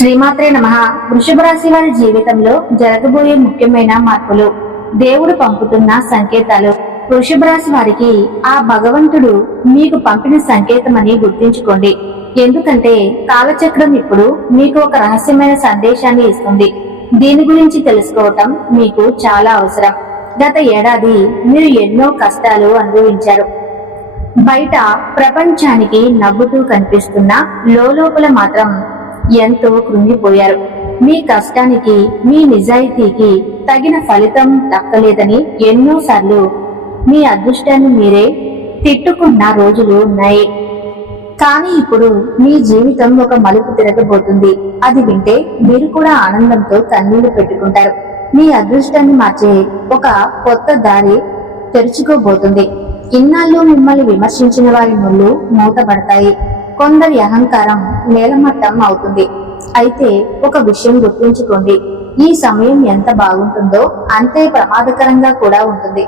శ్రీమాత్రే నమః. వృషభ రాశి వారి జీవితంలో జరగబోయే ముఖ్యమైన మార్పులు, దేవుడు పంపుతున్న సంకేతాలు. వృషభ రాశి వారికి ఆ భగవంతుడు మీకు పంపిన సంకేతమని గుర్తించుకోండి. ఎందుకంటే కాలచక్రం ఇప్పుడు మీకు ఒక రహస్యమైన సందేశాన్ని ఇస్తుంది. దీని గురించి తెలుసుకోవటం మీకు చాలా అవసరం. గత ఏడాది మీరు ఎన్నో కష్టాలు అనుభవించారు. బయట ప్రపంచానికి నవ్వుతూ కనిపిస్తున్న లోపల మాత్రం ఎంతో కృంగిపోయారు. మీ కష్టానికి, మీ నిజాయితీకి తగిన ఫలితం దక్కలేదని ఎన్నోసార్లు మీ అదృష్టాన్ని మీరే తిట్టుకున్న రోజులు ఉన్నాయి. కానీ ఇప్పుడు మీ జీవితం ఒక మలుపు తిరగబోతుంది. అది వింటే మీరు కూడా ఆనందంతో కన్నీళ్లు పెట్టుకుంటారు. మీ అదృష్టాన్ని మార్చే ఒక కొత్త దారి తెరుచుకోబోతుంది. ఇన్నాళ్ళు మిమ్మల్ని విమర్శించిన వారి నోళ్లు మూతపడతాయి. కొందరి అహంకారం నేలమట్టం అవుతుంది. అయితే ఒక విషయం గుర్తుంచుకోండి, ఈ సమయం ఎంత బాగుంటుందో అంతే ప్రమాదకరంగా కూడా ఉంటుంది.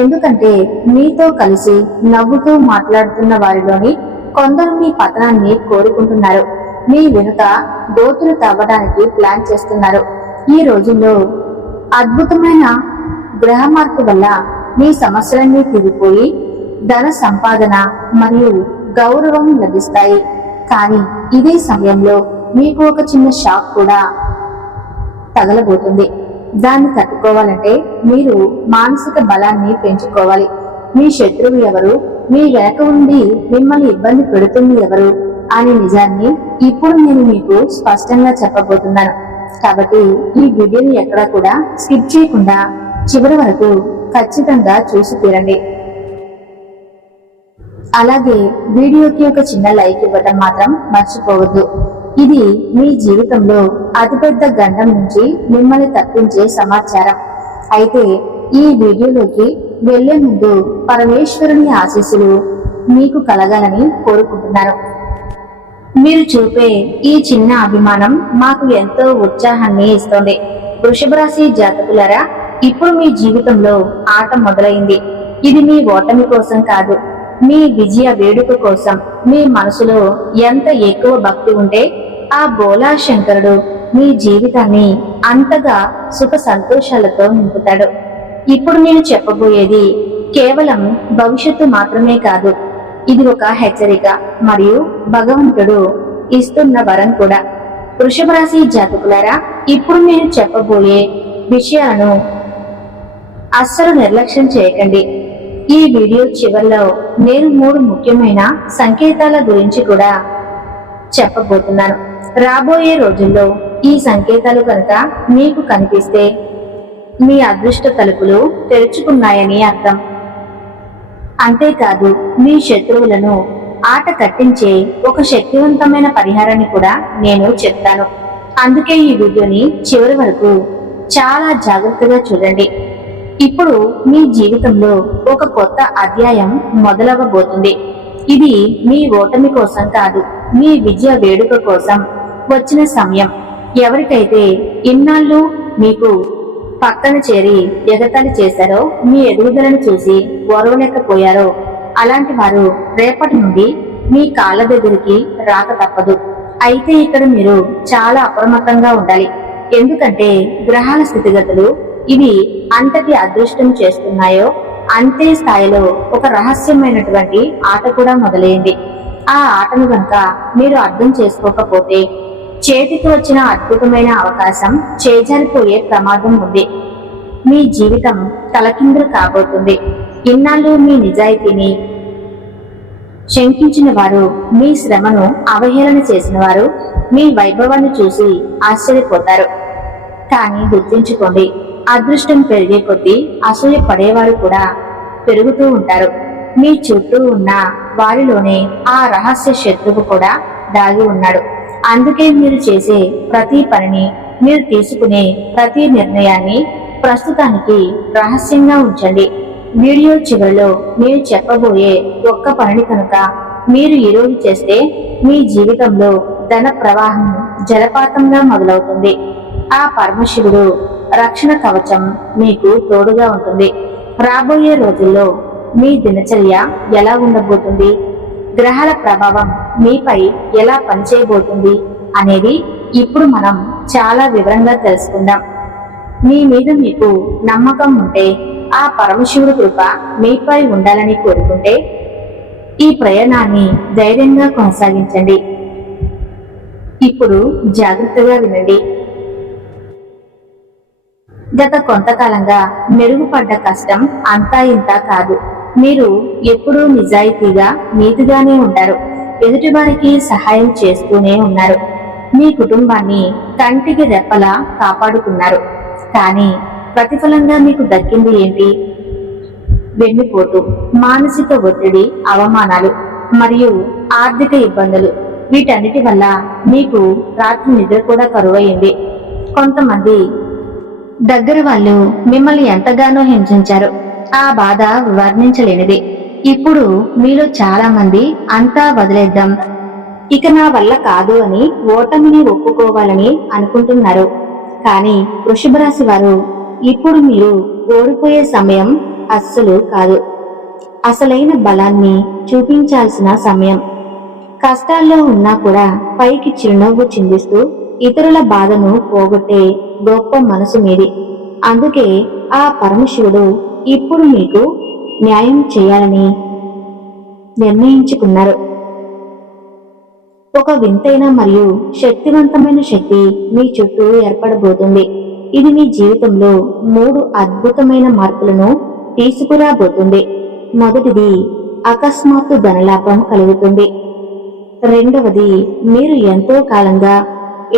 ఎందుకంటే మీతో కలిసి నవ్వుతూ మాట్లాడుతున్న వారిలోని కొందరు మీ పతనాన్ని కోరుకుంటున్నారు. మీ వెనుక గోతులు తవ్వడానికి ప్లాన్ చేస్తున్నారు. ఈ రోజుల్లో అద్భుతమైన గ్రహ మార్పు వల్ల మీ సమస్యలన్నీ తీరిపోయి ధన సంపాదన మరియు గౌరవం లభిస్తాయి. కానీ ఇదే సమయంలో మీకు ఒక చిన్న షాక్ కూడా తగలబోతుంది. దాన్ని తట్టుకోవాలంటే మీరు మానసిక బలాన్ని పెంచుకోవాలి. మీ శత్రువు ఎవరు, మీ వెనక ఉండి మిమ్మల్ని ఇబ్బంది పెడుతుంది ఎవరు అనే నిజాన్ని ఇప్పుడు నేను మీకు స్పష్టంగా చెప్పబోతున్నాను. కాబట్టి ఈ వీడియోని ఎక్కడా కూడా స్కిప్ చేయకుండా చివరి వరకు ఖచ్చితంగా చూసి తీరండి. అలాగే వీడియోకి ఒక చిన్న లైక్ ఇవ్వడం మాత్రం మర్చిపోవద్దు. ఇది మీ జీవితంలో అతిపెద్ద గండం నుంచి మిమ్మల్ని తప్పించే సమాచారం. అయితే ఈ వీడియోలోకి వెళ్లే ముందు పరమేశ్వరుని ఆశీస్సులు మీకు కలగాలని కోరుకుంటున్నాను. మీరు చూపే ఈ చిన్న అభిమానం మాకు ఎంతో ఉత్సాహాన్ని ఇస్తోంది. వృషభ రాశి జాతకులారా, ఇప్పుడు మీ జీవితంలో ఆట మొదలైంది. ఇది మీ ఓటమి కోసం కాదు, మీ విజయ వేడుక కోసం. మీ మనసులో ఎంత ఎక్కువ భక్తి ఉంటే ఆ బోలా శంకరుడు మీ జీవితాన్ని అంతగా సుఖ సంతోషాలతో నింపుతాడు. ఇప్పుడు నేను చెప్పబోయేది కేవలం భవిష్యత్తు మాత్రమే కాదు, ఇది ఒక హెచ్చరిక మరియు భగవంతుడు ఇస్తున్న వరం కూడా. వృషభ రాశి జాతకులారా, ఇప్పుడు నేను చెప్పబోయే విషయాలను అస్సలు నిర్లక్ష్యం చేయకండి. ఈ వీడియో చివరిలో నేను 3 ముఖ్యమైన సంకేతాల గురించి కూడా చెప్పబోతున్నాను. రాబోయే రోజుల్లో ఈ సంకేతాలు కనుక మీకు కనిపిస్తే మీ అదృష్ట తలుపులు తెరుచుకున్నాయని అర్థం. అంతేకాదు, మీ శత్రువులను ఆట కట్టించే ఒక శక్తివంతమైన పరిహారాన్ని కూడా నేను చెప్తాను. అందుకే ఈ వీడియోని చివరి వరకు చాలా జాగ్రత్తగా చూడండి. ఇప్పుడు మీ జీవితంలో ఒక కొత్త అధ్యాయం మొదలవ్వబోతుంది. ఇది మీ ఓటమి కోసం కాదు, మీ విజయ వేడుక కోసం వచ్చిన సమయం. ఎవరికైతే ఇన్నాళ్ళు మీకు పక్కన చేరి ఎగతాళి చేశారో, మీ ఎదుగుదలను చూసి ఓర్వలేకపోయారో, అలాంటి వారు రేపటి నుండి మీ కాళ్ళ దగ్గరికి రాక తప్పదు. అయితే ఇక్కడ మీరు చాలా అప్రమత్తంగా ఉండాలి. ఎందుకంటే గ్రహాల స్థితిగతులు ఇవి అంతటి అదృష్టం చేస్తున్నాయో అంతే స్థాయిలో ఒక రహస్యమైనటువంటి ఆట కూడా మొదలైంది. ఆ ఆటను కనుక మీరు అర్థం చేసుకోకపోతే చేతికి వచ్చిన అద్భుతమైన అవకాశం చేజారిపోయే ప్రమాదం ఉంది. మీ జీవితం తలకిందులు కాబోతుంది. ఇన్నాళ్ళు మీ నిజాయితీని శంకించిన వారు, మీ శ్రమను అవహేళన చేసిన వారు మీ వైభవాన్ని చూసి ఆశ్చర్యపోతారు. కానీ గుర్తుంచుకోండి, అదృష్టం పెరిగే కొద్దీ అసూయ పడేవారు కూడా పెరుగుతూ ఉంటారు. మీ చుట్టూ ఉన్న వారిలోనే ఆ రహస్య శత్రువు కూడా దాగి ఉన్నాడు. అందుకే మీరు చేసే ప్రతి పనిని, మీరు తీసుకునే ప్రతి నిర్ణయాన్ని ప్రస్తుతానికి రహస్యంగా ఉంచండి. వీడియో చివరిలో నేను చెప్పబోయే ఒక్క పనిని కనుక మీరు ఈరోజు చేస్తే మీ జీవితంలో ధన ప్రవాహం జలపాతంగా మొదలవుతుంది. ఆ పరమశివుడు రక్షణ కవచం మీకు తోడుగా ఉంటుంది. రాబోయే రోజుల్లో మీ దినచర్య ఎలా ఉండబోతుంది, గ్రహాల ప్రభావం మీపై ఎలా పనిచేయబోతుంది, అనేది ఇప్పుడు మనం చాలా వివరంగా తెలుసుకుందాం. మీ మీద మీకు నమ్మకం ఉంటే, ఆ పరమశివుడి కృప మీపై ఉండాలని కోరుకుంటే ఈ ప్రయాణాన్ని ధైర్యంగా కొనసాగించండి. ఇప్పుడు జాగ్రత్తగా వినండి. గత కొంతకాలంగా మెరుగుపడ్డ కష్టం అంతా ఇంత కాదు. మీరు ఎప్పుడూ నిజాయితీగా నీతిగానే ఉంటారు. ఎదుటివారికి సహాయం చేస్తూనే ఉన్నారు. మీ కుటుంబాన్ని కంటికి రెప్పలా కాపాడుకున్నారు. కానీ ప్రతిఫలంగా మీకు దక్కింది ఏంటి? వెన్నుపోటు, మానసిక ఒత్తిడి, అవమానాలు మరియు ఆర్థిక ఇబ్బందులు. వీటన్నిటి వల్ల మీకు రాత్రి నిద్ర కూడా కరువయింది. కొంతమంది దగ్గర వాళ్ళు మిమ్మల్ని ఎంతగానో హింసించారు. ఆ బాధ వర్ణించలేనిది. ఇప్పుడు మీలో చాలా మంది అంతా వదిలేద్దాం, ఇక నా వల్ల కాదు అని ఓటమిని ఒప్పుకోవాలని అనుకుంటున్నారు. కానీ వృషభ రాశి వారు, ఇప్పుడు మీరు ఓడిపోయే సమయం అస్సలు కాదు. అసలైన బలాన్ని చూపించాల్సిన సమయం. కష్టాల్లో ఉన్నా కూడా పైకి చిరునవ్వు చిందిస్తూ ఇతరుల బాధను పోగొట్టే గొప్ప మనసు మీది. అందుకే ఆ పరమశివుడు ఇప్పుడు మీకు న్యాయం చేయాలని నిర్ణయించుకున్నారు. ఒక వింతైన మరియు శక్తివంతమైన శక్తి మీ చుట్టూ ఏర్పడబోతుంది. ఇది మీ జీవితంలో 3 అద్భుతమైన మార్పులను తీసుకురాబోతుంది. మొదటిది, అకస్మాత్తు ధనలాభం కలుగుతుంది. రెండవది, మీరు ఎంతో కాలంగా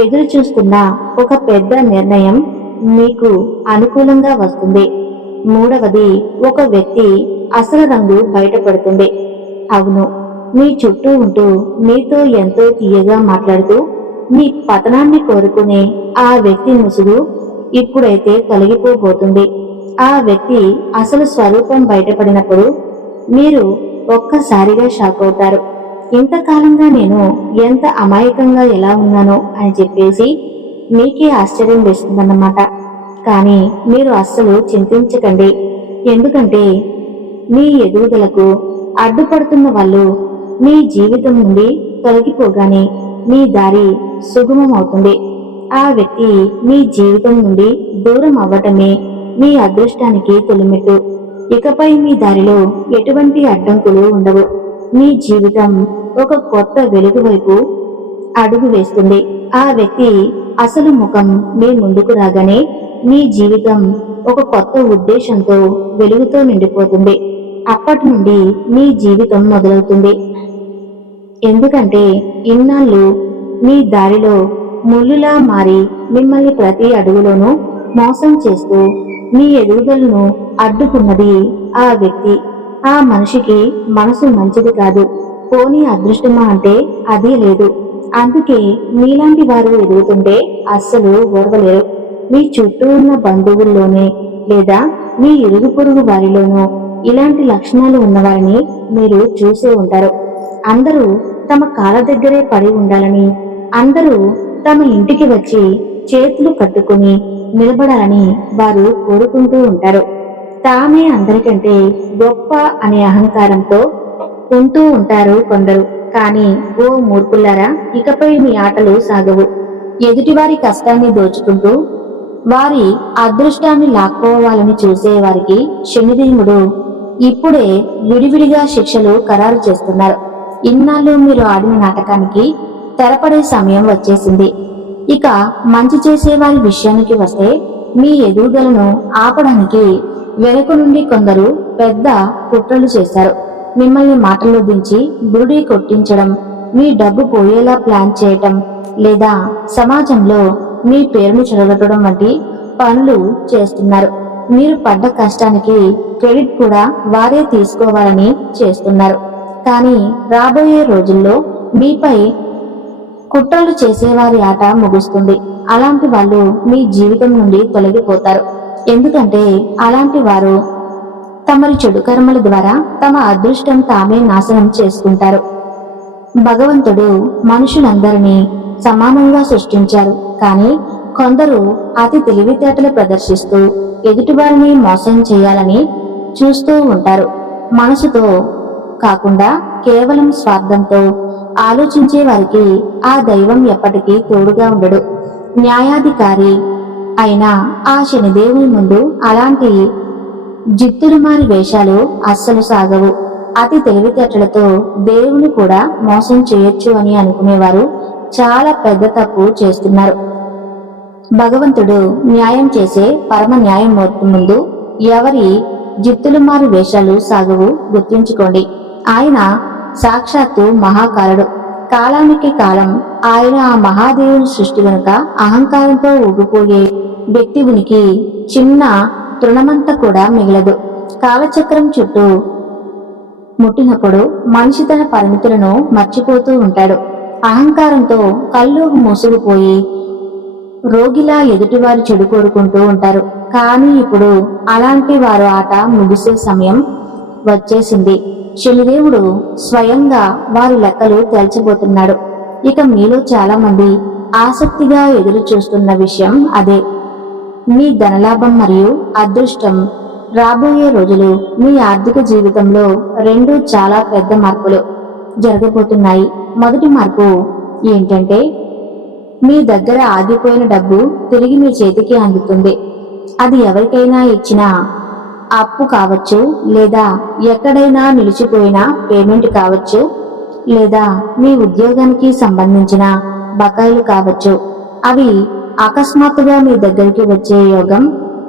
ఎదురు చూస్తున్న ఒక పెద్ద నిర్ణయం మీకు అనుకూలంగా వస్తుంది. మూడవది, ఒక వ్యక్తి అసలు రంగు బయటపడుతుంది. అవును, మీ చుట్టూ ఉంటూ మీతో ఎంతో తీయగా మాట్లాడుతూ మీ పతనాన్ని కోరుకునే ఆ వ్యక్తి ముసుగు ఇప్పుడైతే తొలగిపోబోతుంది. ఆ వ్యక్తి అసలు స్వరూపం బయటపడినప్పుడు మీరు ఒక్కసారిగా షాక్ అవుతారు. ఇంతకాలంగా నేను ఎంత అమాయకంగా ఎలా ఉన్నానో అని చెప్పేసి మీకే ఆశ్చర్యం వేస్తుందన్నమాట. కానీ మీరు అస్సలు చింతించకండి. ఎందుకంటే మీ ఎదుగుదలకు అడ్డుపడుతున్న వాళ్ళు మీ జీవితం నుండి తొలగిపోగానే మీ దారి సుగమం అవుతుంది. ఆ వ్యక్తి మీ జీవితం నుండి దూరం అవ్వటమే మీ అదృష్టానికి తొలిమెట్టు. ఇకపై మీ దారిలో ఎటువంటి అడ్డంకులు ఉండవు. మీ జీవితం ఒక కొత్త వెలుగు వైపు అడుగు వేస్తుంది. ఆ వ్యక్తి అసలు ముఖం మీ ముందుకు రాగానే మీ జీవితం ఒక కొత్త ఉద్దేశంతో వెలుగుతో నిండిపోతుంది. అప్పటి నుండి మీ జీవితం మొదలవుతుంది. ఎందుకంటే ఇన్నాళ్ళు మీ దారిలో ముళ్ళులా మారి మిమ్మల్ని ప్రతి అడుగులోనూ మోసం చేస్తూ మీ ఎదుగుదలను అడ్డుకున్నది ఆ వ్యక్తి. ఆ మనిషికి మనసు మంచిది కాదు. పోనీ అదృష్టమా అంటే అది లేదు. అందుకే మీలాంటి వారు ఎదుగుతుంటే అస్సలు ఓర్వలేరు. మీ చుట్టూ ఉన్న బంధువుల్లోనే లేదా మీ ఇరుగు పొరుగు వారిలోనూ ఇలాంటి లక్షణాలు ఉన్నవారిని మీరు చూసే ఉంటారు. అందరూ తమ కాళ్ళ దగ్గరే పడి ఉండాలని, అందరూ తమ ఇంటికి వచ్చి చేతులు కట్టుకుని నిలబడాలని వారు కోరుకుంటూ ఉంటారు. తామే అందరికంటే గొప్ప అనే అహంకారంతో ఉంటూ ఉంటారు కొందరు. కానీ ఓ మూర్ఖులారా, ఇకపై మీ ఆటలు సాగవు. ఎదుటివారి కష్టాన్ని దోచుకుంటూ వారి అదృష్టాన్ని లాక్కోవాలని చూసే వారికి శనిదేవుడు ఇప్పుడే విడివిడిగా శిక్షలు ఖరారు చేస్తున్నారు. ఇన్నాళ్ళు మీరు ఆడిన నాటకానికి తెరపడే సమయం వచ్చేసింది. ఇక మంచి చేసే వారి విషయానికి వస్తే, మీ ఎదుగుదలను ఆపడానికి వెనుక నుండి కొందరు పెద్ద కుట్రలు చేశారు. మిమ్మల్ని మాటల్లో దించి బురుడి కొట్టించడం, మీ డబ్బు పోయేలా ప్లాన్ చేయటం, లేదా సమాజంలో మీ పేరును చెడగొట్టడం వంటి పనులు చేస్తున్నారు. మీరు పడ్డ కష్టానికి క్రెడిట్ కూడా వారే తీసుకోవాలని చేస్తున్నారు. కానీ రాబోయే రోజుల్లో మీపై కుట్రలు చేసేవారి ఆట ముగుస్తుంది. అలాంటి వాళ్ళు మీ జీవితం నుండి తొలగిపోతారు. ఎందుకంటే అలాంటి వారు తమరి చెడు కర్మల ద్వారా తమ అదృష్టం తామే నాశనం చేసుకుంటారు. భగవంతుడు మనుషులందరినీ సమానంగా సృష్టించారు. కానీ కొందరు అతి తెలివితేటలు ప్రదర్శిస్తూ ఎదుటివారిని మోసం చేయాలని చూస్తూ ఉంటారు. మనసుతో కాకుండా కేవలం స్వార్థంతో ఆలోచించే వారికి ఆ దైవం ఎప్పటికీ తోడుగా ఉండడు. న్యాయాధికారి అయినా ఆ శనిదేవుని ముందు అలాంటి జిత్తురుమారి వేషాలు అస్సలు సాగవు. అతి తెలివితేటలతో దేవుని కూడా మోసం చేయొచ్చు అని అనుకునేవారు చాలా పెద్ద తప్పు చేస్తున్నారు. భగవంతుడు న్యాయం చేసే పరమ న్యాయమూర్తి ముందు ఎవరి జిత్తులుమారి వేషాలు సాగవు, గుర్తుంచుకోండి. ఆయన సాక్షాత్తు మహాకాలుడు. కాలానికి కాలం ఆయన ఆ మహాదేవుని సృష్టి వెనుక అహంకారంతో ఊగిపోయే వ్యక్తి ఉనికి చిన్న తృణమంత కూడా మిగలదు. కాలచక్రం చుట్టూ ముట్టినప్పుడు మనిషి తన పరిమితులను మర్చిపోతూ ఉంటాడు. అహంకారంతో కళ్ళు మూసుకుపోయి రోగిలా ఎదుటివారు చెడు కోరుకుంటూ ఉంటారు. కానీ ఇప్పుడు అలాంటి వారు ఆట ముగిసే సమయం వచ్చేసింది. శనిదేవుడు స్వయంగా వారి లెక్కలు తేల్చబోతున్నాడు. ఇక మీలో చాలా మంది ఆసక్తిగా ఎదురు చూస్తున్న విషయం అదే. మీ ధనలాభం మరియు అదృష్టం. రాబోయే రోజులు మీ ఆర్థిక జీవితంలో రెండు చాలా పెద్ద మార్పులు జరగబోతున్నాయి. మొదటి మార్పు ఏంటంటే మీ దగ్గర ఆగిపోయిన డబ్బు తిరిగి మీ చేతికి అందుతుంది. అది ఎవరికైనా ఇచ్చిన అప్పు కావచ్చు, లేదా ఎక్కడైనా నిలిచిపోయిన పేమెంట్ కావచ్చు, లేదా మీ ఉద్యోగానికి సంబంధించిన బకాయిలు కావచ్చు. అవి అకస్మాత్తుగా మీ దగ్గరికి వచ్చే యోగం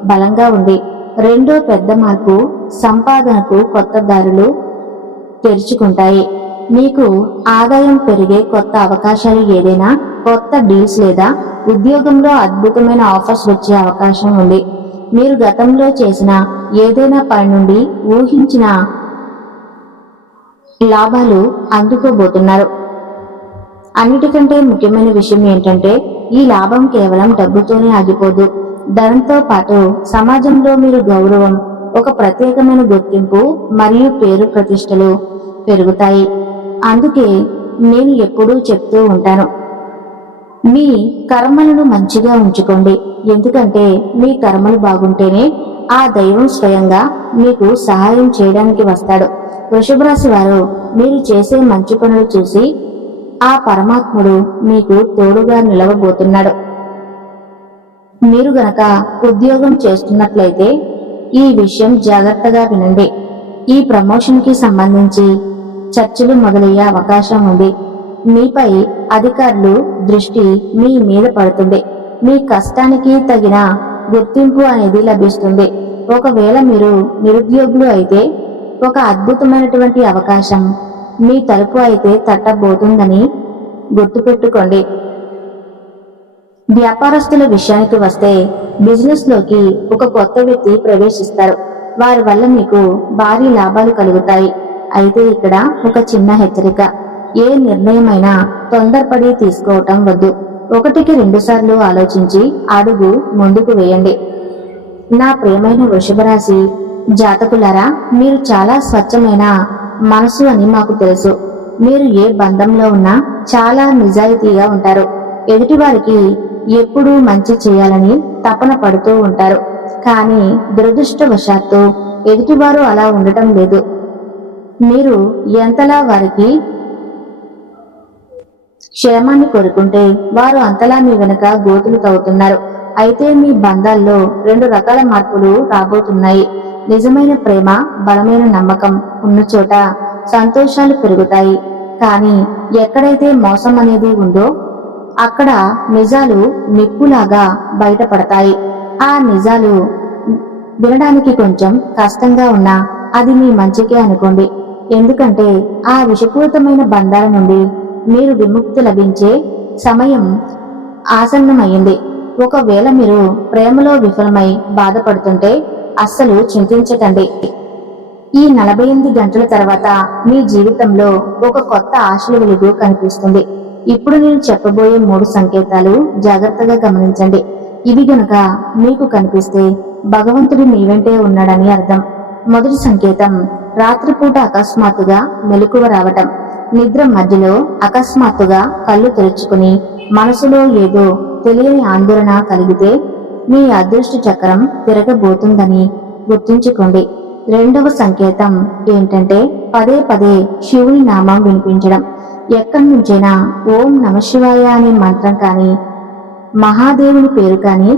బలంగా ఉంది. రెండో పెద్ద మార్పు సంపాదనకు కొత్త దారులు తెరుచుకుంటాయి. మీకు ఆదాయం పెరిగే కొత్త అవకాశాలు, ఏదైనా కొత్త డీల్స్ లేదా ఉద్యోగంలో అద్భుతమైన ఆఫర్స్ వచ్చే అవకాశం ఉంది. మీరు గతంలో చేసిన ఏదైనా పని నుండి ఊహించిన లాభాలు అందుకోబోతున్నారు. అన్నిటికంటే ముఖ్యమైన విషయం ఏంటంటే ఈ లాభం కేవలం డబ్బుతోనే ఆగిపోదు. ధనంతో పాటు సమాజంలో మీరు గౌరవం, ఒక ప్రత్యేకమైన గుర్తింపు మరియు పేరు ప్రతిష్టలు పెరుగుతాయి. అందుకే నేను ఎప్పుడూ చెప్తూ ఉంటాను, మీ కర్మలను మంచిగా ఉంచుకోండి. ఎందుకంటే మీ కర్మలు బాగుంటేనే ఆ దైవం స్వయంగా మీకు సహాయం చేయడానికి వస్తాడు. వృషభ రాశి వారు మీరు చేసే మంచి పనులు చూసి ఆ పరమాత్ముడు మీకు తోడుగా నిలవబోతున్నాడు. మీరు గనక ఉద్యోగం చేస్తున్నట్లయితే ఈ విషయం జాగ్రత్తగా వినండి. ఈ ప్రమోషన్ కి సంబంధించి చర్చలు మొదలయ్యే అవకాశం ఉంది. మీపై అధికారులు దృష్టి మీ మీద పడుతుంది. మీ కష్టానికి తగిన గుర్తింపు అనేది లభిస్తుంది. ఒకవేళ మీరు నిరుద్యోగులు అయితే ఒక అద్భుతమైనటువంటి అవకాశం మీ తలుపు అయితే తట్టబోతుందని గుర్తుపెట్టుకోండి. వ్యాపారస్తుల విషయానికి వస్తే బిజినెస్ లోకి ఒక కొత్త వ్యక్తి ప్రవేశిస్తారు. వారి వల్ల మీకు భారీ లాభాలు కలుగుతాయి. అయితే ఇక్కడ ఒక చిన్న హెచ్చరిక, ఏ నిర్ణయమైనా తొందరపడి తీసుకోవటం వద్దు. 1-2 సార్లు ఆలోచించి అడుగు ముందుకు వేయండి. నా ప్రియమైన వృషభ రాశి జాతకులారా, మీరు చాలా స్వచ్ఛమైన మనసు అని మాకు తెలుసు. మీరు ఏ బంధంలో ఉన్నా చాలా నిజాయితీగా ఉంటారు. ఎదుటివారికి ఎప్పుడూ మంచి చేయాలని తపన పడుతూ ఉంటారు. కానీ దురదృష్టవశాత్తు ఎదుటివారు అలా ఉండటం లేదు. మీరు ఎంతలా వారికి క్షేమాన్ని కోరుకుంటే వారు అంతలా మీ వెనుక గోతులు తవ్వుతున్నారు. అయితే మీ బంధాల్లో 2 రకాల మార్పులు రాబోతున్నాయి. నిజమైన ప్రేమ, బలమైన నమ్మకం ఉన్న చోట సంతోషాలు పెరుగుతాయి. కానీ ఎక్కడైతే మోసం అనేది ఉందో అక్కడ నిజాలు నిప్పులాగా బయటపడతాయి. ఆ నిజాలు వినడానికి కొంచెం కష్టంగా ఉన్నా అది మీ మంచికే అనుకోండి. ఎందుకంటే ఆ విషపూరితమైన బంధాల నుండి మీరు విముక్తి లభించే సమయం ఆసన్నమైంది. ఒకవేళ మీరు ప్రేమలో విఫలమై బాధపడుతుంటే అస్సలు చింతించకండి. ఈ 48 గంటల తర్వాత మీ జీవితంలో ఒక కొత్త ఆశల వెలుగు కనిపిస్తుంది. ఇప్పుడు నేను చెప్పబోయే 3 సంకేతాలు జాగ్రత్తగా గమనించండి. ఇవి గనుక మీకు కనిపిస్తే భగవంతుడు మీ వెంటే ఉన్నాడని అర్థం. మొదటి సంకేతం, రాత్రిపూట అకస్మాత్తుగా మెలకువ రావటం. నిద్ర మధ్యలో అకస్మాత్తుగా కళ్ళు తెరుచుకుని మనసులో ఏదో తెలియని ఆందోళన కలిగితే మీ అదృష్ట చక్రం తిరగబోతుందని గుర్తుంచుకోండి. రెండవ సంకేతం ఏంటంటే పదే పదే శివుని నామం వినిపించడం. ఎక్కడి నుంచైనా ఓం నమశివాయ అనే మంత్రం కానీ మహాదేవుని పేరు కానీ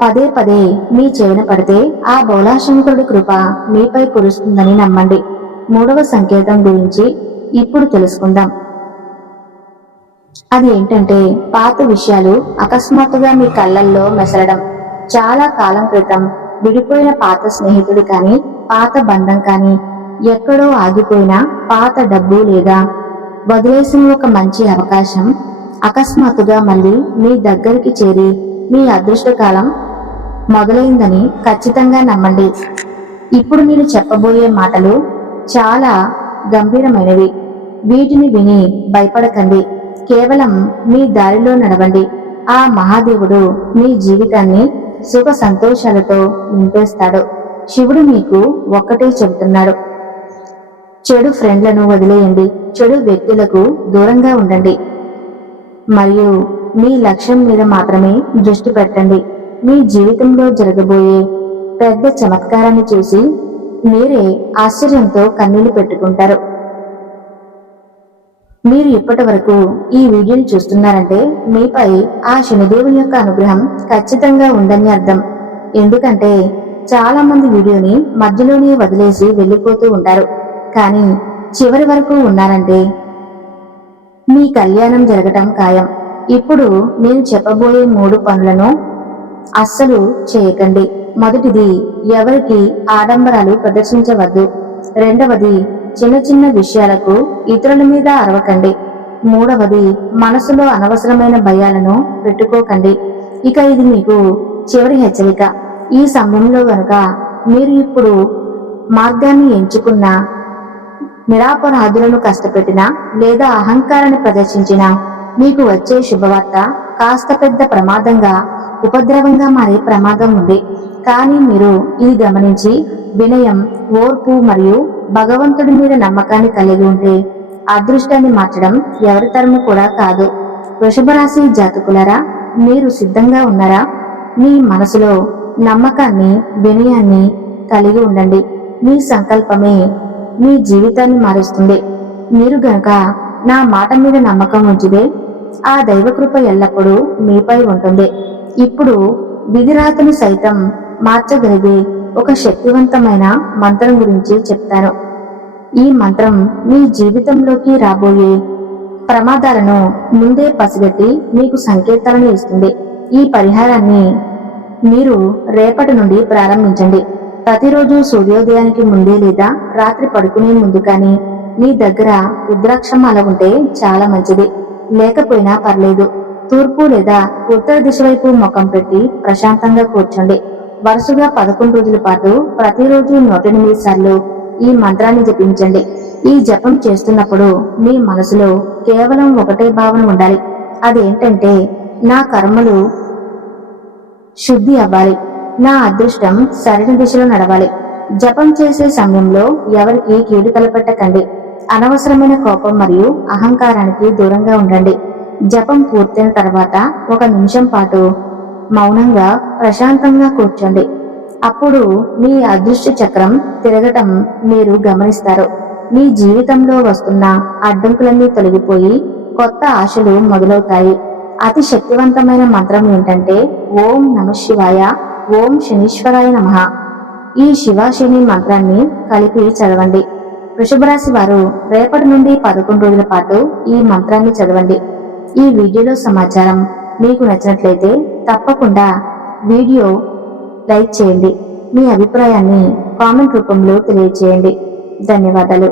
పదే పదే మీ చెవిన పడితే ఆ బోళాశంకరుడి కృప మీపై కురుస్తుందని నమ్మండి. మూడవ సంకేతం గురించి ఇప్పుడు తెలుసుకుందాం. అది ఏంటంటే పాత విషయాలు అకస్మాత్తుగా మీ కళ్ళల్లో మెసలడం. చాలా కాలం క్రితం విడిపోయిన పాత స్నేహితుడు కానీ పాత బంధం కానీ ఎక్కడో ఆగిపోయిన పాత డబ్బు లేదా వదిలేసిన ఒక మంచి అవకాశం అకస్మాత్తుగా మళ్ళీ మీ దగ్గరికి చేరి మీ అదృష్టకాలం మొదలైందని ఖచ్చితంగా నమ్మండి. ఇప్పుడు నేను చెప్పబోయే మాటలు చాలా గంభీరమైనవి. వీటిని విని భయపడకండి. కేవలం మీ దారిలో నడవండి. ఆ మహాదేవుడు మీ జీవితాన్ని సుఖ సంతోషాలతో నింపేస్తాడు. శివుడు మీకు ఒక్కటే చెబుతున్నాడు, చెడు ఫ్రెండ్లను వదిలేయండి, చెడు వ్యక్తులకు దూరంగా ఉండండి, మరియు మీ లక్ష్యం మీద మాత్రమే దృష్టి పెట్టండి. మీ జీవితంలో జరగబోయే పెద్ద చమత్కారాన్ని చూసి మీరే ఆశ్చర్యంతో కన్నీళ్లు పెట్టుకుంటారు. మీరు ఇప్పటి వరకు ఈ వీడియోని చూస్తున్నారంటే మీపై ఆ శనిదేవుని యొక్క అనుగ్రహం ఖచ్చితంగా ఉందని అర్థం. ఎందుకంటే చాలా మంది వీడియోని మధ్యలోనే వదిలేసి వెళ్ళిపోతూ ఉంటారు. కానీ చివరి వరకు ఉన్నారంటే మీ కళ్యాణం జరగటం ఖాయం. ఇప్పుడు నేను చెప్పబోయే 3 పనులను అస్సలు చేయకండి. మొదటిది, ఎవరికి ఆడంబరాలు ప్రదర్శించవద్దు. రెండవది, చిన్న చిన్న విషయాలకు ఇతరుల మీద అరవకండి. మూడవది, మనసులో అనవసరమైన భయాలను పెట్టుకోకండి. ఇక ఇది మీకు చివరి హెచ్చరిక. ఈ సమయంలో గనుక మీరు ఇప్పుడు మార్గాన్ని ఎంచుకున్నా, నిరాపరాధులను కష్టపెట్టినా లేదా అహంకారాన్ని ప్రదర్శించినా మీకు వచ్చే శుభవార్త కాస్త పెద్ద ప్రమాదంగా, ఉపద్రవంగా మారే ప్రమాదం ఉంది. కానీ మీరు ఇది గమనించి వినయం, ఓర్పు మరియు భగవంతుడి మీద నమ్మకాన్ని కలిగి ఉంటే అదృష్టాన్ని మార్చడం ఎవరి తరము కూడా కాదు. వృషభ రాశి జాతకులారా, మీరు సిద్ధంగా ఉన్నారా? మీ మనసులో నమ్మకాన్ని, వినయాన్ని కలిగి ఉండండి. మీ సంకల్పమే మీ జీవితాన్ని మారుస్తుంది. మీరు గనక నా మాట మీద నమ్మకం ఉంచితే ఆ దైవకృప ఎల్లప్పుడూ మీపై ఉంటుంది. ఇప్పుడు విధిరాతని సైతం మార్చగలిగే ఒక శక్తివంతమైన మంత్రం గురించి చెప్తాను. ఈ మంత్రం మీ జీవితంలోకి రాబోయే ప్రమాదాలను ముందే పసిగట్టి మీకు సంకేతాలను ఇస్తుంది. ఈ పరిహారాన్ని మీరు రేపటి నుండి ప్రారంభించండి. ప్రతిరోజు సూర్యోదయానికి ముందే లేదా రాత్రి పడుకునే ముందు కానీ మీ దగ్గర రుద్రాక్షమాల ఉంటే చాలా మంచిది. లేకపోయినా పర్లేదు. తూర్పు లేదా ఉత్తర దిశ వైపు ముఖం పెట్టి ప్రశాంతంగా కూర్చోండి. వరుసగా 11 రోజుల పాటు ప్రతిరోజు 108 సార్లు ఈ మంత్రాన్ని జపించండి. ఈ జపం చేస్తున్నప్పుడు మీ మనసులో కేవలం ఒకటే భావన ఉండాలి. అదేంటంటే, నా కర్మలు శుద్ధి అవ్వాలి, నా అదృష్టం సరైన దిశలో నడవాలి. జపం చేసే సమయంలో ఎవరికి కీడు తలపెట్టకండి. అనవసరమైన కోపం మరియు అహంకారానికి దూరంగా ఉండండి. జపం పూర్తయిన తర్వాత 1 నిమిషం పాటు మౌనంగా ప్రశాంతంగా కూర్చోండి. అప్పుడు మీ అదృష్ట చక్రం తిరగటం మీరు గమనిస్తారు. మీ జీవితంలో వస్తున్న అడ్డంకులన్నీ తొలగిపోయి కొత్త ఆశలు మొదలవుతాయి. అతి శక్తివంతమైన మంత్రం ఏంటంటే ఓం నమశివాయ, ఓం శనీశ్వరాయ నమః. ఈ శివ-శని మంత్రాన్ని కలిపి చదవండి. వృషభ రాశి వారు రేపటి నుండి 11 రోజుల పాటు ఈ మంత్రాన్ని చదవండి. ఈ వీడియోలో సమాచారం మీకు నచ్చినట్లయితే తప్పకుండా వీడియో లైక్ చేయండి. మీ అభిప్రాయాన్ని కామెంట్ రూపంలో తెలియజేయండి. ధన్యవాదాలు.